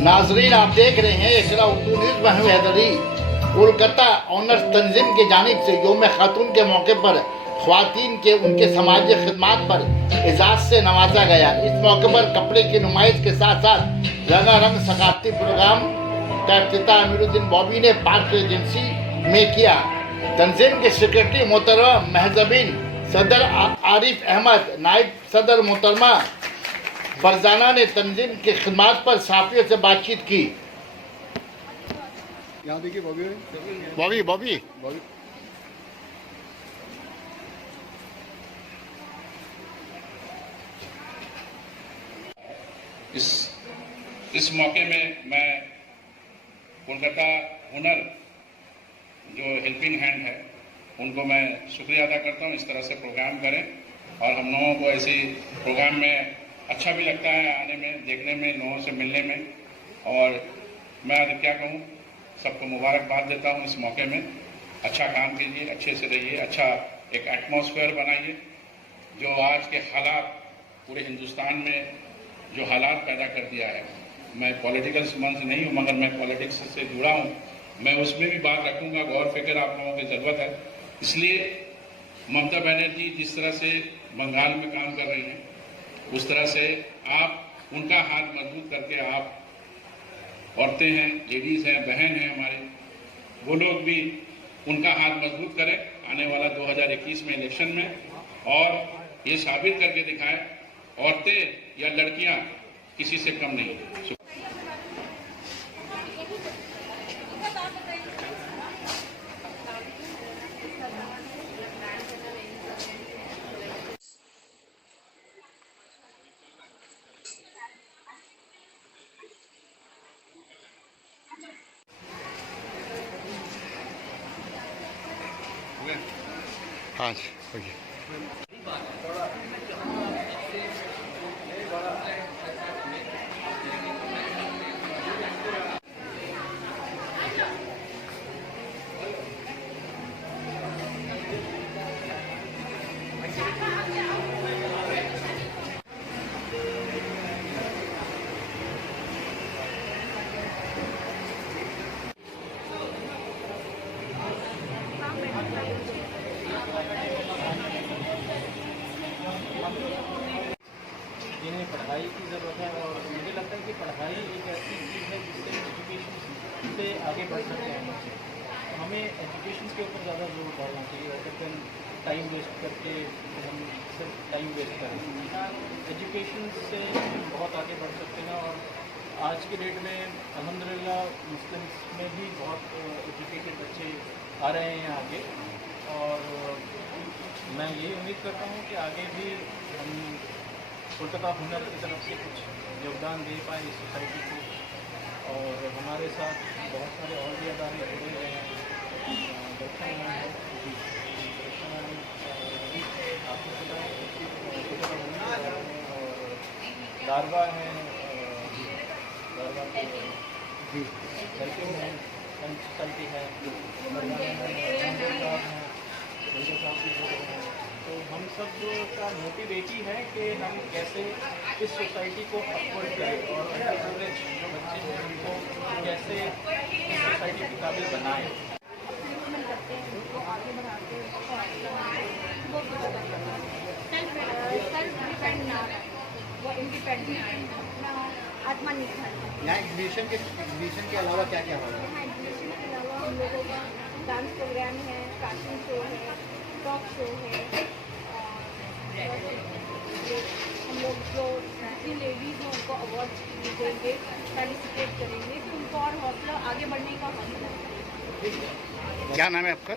नाजरीन, आप देख रहे हैं इकरा उर्दू न्यूज़ में हैदरी। कोलकाता ऑनर्स तंजीम की जानिब से यौम खातून के मौके पर ख्वातीन के उनके समाजी खिदमात पर एजाज से नवाजा गया। इस मौके पर कपड़े की नुमाइश के साथ साथ रंगारंग सकाफती प्रोग्राम का इफ्तिताह अमीरुद्दीन बॉबी ने पार्क एजेंसी में किया। तंजीम के सेक्रेटरी मोहतरमा महजबीन, सदर आरिफ अहमद, नायब सदर मोहतरमा फरजाना ने तंजीम की खिदमात पर साफियों से बातचीत की। यहाँ देखिए बॉबी बॉबी बॉबी बॉबी इस मौके में मैं कोलकाता हुनर जो हेल्पिंग हैंड है उनको मैं शुक्रिया अदा करता हूँ। इस तरह से प्रोग्राम करें और हम लोगों को ऐसे प्रोग्राम में अच्छा भी लगता है आने में, देखने में, लोगों से मिलने में। और मैं क्या कहूँ, सबको मुबारकबाद देता हूँ इस मौके में। अच्छा काम कीजिए, अच्छे से रहिए, अच्छा एक एटमॉस्फेयर बनाइए। जो आज के हालात पूरे हिंदुस्तान में जो हालात पैदा कर दिया है, मैं पॉलिटिकल मंच नहीं हूँ मगर मैं पॉलिटिक्स से जुड़ा हूँ, मैं उसमें भी बात रखूँगा। गौर फिक्र आप लोगों की ज़रूरत है। इसलिए ममता बनर्जी जिस तरह से बंगाल में काम कर रही हैं, उस तरह से आप उनका हाथ मजबूत करके, आप औरतें हैं, लेडीज़ हैं, बहन हैं हमारे, वो लोग भी उनका हाथ मजबूत करें आने वाला 2021 में इलेक्शन में, और ये साबित करके दिखाएं औरतें या लड़कियां किसी से कम नहीं। हाँ जी, ओके। जिन्हें पढ़ाई की ज़रूरत है, और मुझे लगता है कि पढ़ाई एक ऐसी चीज़ है जिससे एजुकेशन से आगे बढ़ सकते हैं बच्चे। हमें एजुकेशन के ऊपर ज़्यादा जोर डालना चाहिए, अदर देन टाइम वेस्ट करके हम सिर्फ टाइम वेस्ट करें। एजुकेशन से हम बहुत आगे बढ़ सकते हैं, और आज के डेट में अल्हम्दुलिल्लाह मुस्लिम्स में भी बहुत एजुकेटेड बच्चे आ रहे हैं आगे। और मैं यही उम्मीद करता हूँ कि आगे भी हम कोलकाता हुनर की तरफ से कुछ योगदान दे पाए इस सोसाइटी को। और हमारे साथ बहुत सारे और भी अदारे जुड़े हुए हैं। दर्शन मैम है, आपको पता है कोलकाता हुनर है, और दारवा है, दारवा के हेल्पिंग है सोसाइटी है, तो हम सब का मोटिव एक ही है कि हम कैसे इस सोसाइटी को अपवर्ड करें, और एवरेज जो बच्चे हैं उनको कैसे इस सोसाइटी के काबिल बनाएं। आगे बढ़ाते सेल्फ डिपेंड ना रहे, वो इंडिपेंडेंट अपना आत्मनिर्भर। यहाँ एग्जीबिशन के अलावा क्या क्या होगा? यहाँ एग्जीबिशन के अलावा हम लोगों का डांस प्रोग्राम है, फैशन शो है, टॉक शो है, और हम लोग जो जितनी लेडीज़ हैं उनको अवार्ड देंगे, पार्टिसिपेट करेंगे, कि उनको और हौसला, आगे बढ़ने का हौसला। क्या नाम है आपका?